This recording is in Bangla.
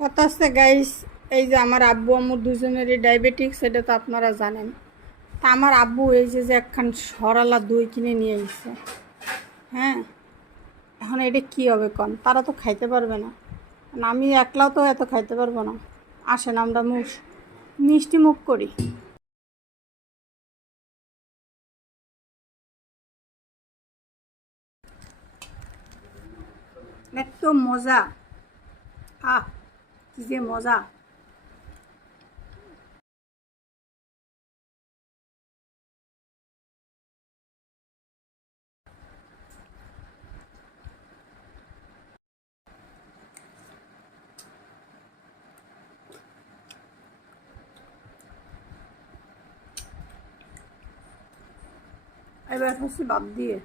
কথা আছে গাইস, এই যে আমার আব্বু আম্মুর দুজনেরই ডায়াবেটিক, সেটা তো আপনারা জানেন। তা আমার আব্বু এই যে যে একখান সরালা দই কিনে নিয়ে এসেছে। হ্যাঁ, এখন এটা কী হবে কন? তারা তো খাইতে পারবে না, আমি একলাও তো এত খাইতে পারবো না। আসেন আমরা মিষ্টি মুখ করি। এত মজা, আহ কি যে মজা। এবার হচ্ছে বাদ দিয়ে